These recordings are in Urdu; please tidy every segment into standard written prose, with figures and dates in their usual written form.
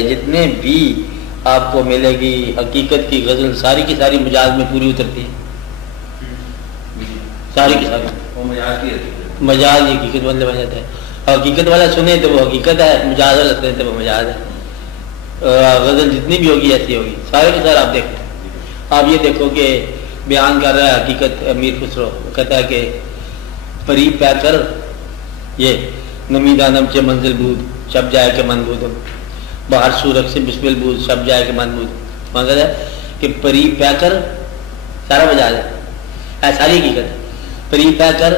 جتنے بھی آپ کو ملے گی حقیقت کی غزل ساری کی ساری مجاز میں پوری اترتی ہے، ساری کی ساری مجاز ہی حقیقت مطلب بن جاتا ہے۔ حقیقت والا سنے تو وہ حقیقت ہے، مجاز والا سنے تو وہ مجاز ہے۔ غزل جتنی بھی ہوگی ایسی ہوگی، سارے کے سارے آپ دیکھیں۔ آپ یہ دیکھو کہ بیان کر رہا ہے حقیقت امیر خسرو، کہتا ہے کہ پری پہ کر یہ نمی دانم چے منزل بود شب جائے کہ من بودم باہر سورک سے بسمل بود شب جائے کہ من بود۔ مگر ہے کہ پری پہ کر سارا مجاز ہے، ساری حقیقت ہے۔ پری پہ کر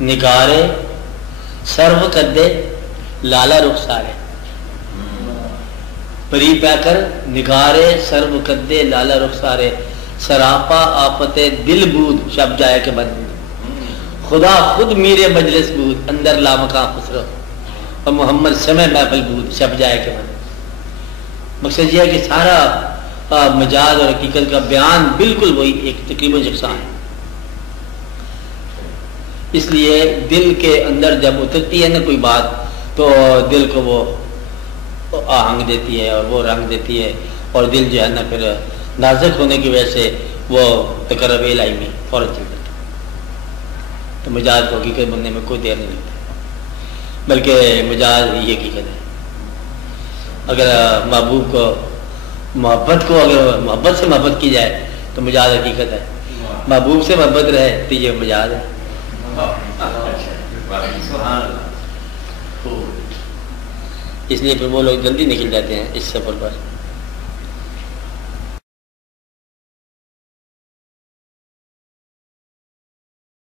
نگارے سرو کدے لالا رخسارے، پری پہ کر نگارے سرو کدے لالا رخسارے سراپا آفت دل بود شب جائے کہ من بود خدا خود میرے مجلس بود اندر لامکاں خسرو اور محمد سمے محفل بود شب جائے کہ من۔ مقصد یہ ہے کہ سارا مجاز اور حقیقت کا بیان بالکل وہی ایک تقریباً یکساں ہے۔ اس لیے دل کے اندر جب اترتی ہے نا کوئی بات تو دل کو وہ آہنگ دیتی ہے اور وہ رنگ دیتی ہے، اور دل جو ہے نا پھر نازک ہونے کی وجہ سے وہ تقرب الہی میں فوراً چل جاتا ہے۔ تو مجاز کو حقیقت بننے میں کوئی دیر نہیں لگتا، بلکہ مجاز یہ حقیقت ہے۔ اگر محبوب کو محبت سے محبت کی جائے تو مجاز حقیقت ہے، محبوب سے محبت رہے تو یہ مجاز ہے۔ اس لیے پھر وہ لوگ جلدی نکل جاتے ہیں اس سفر پر۔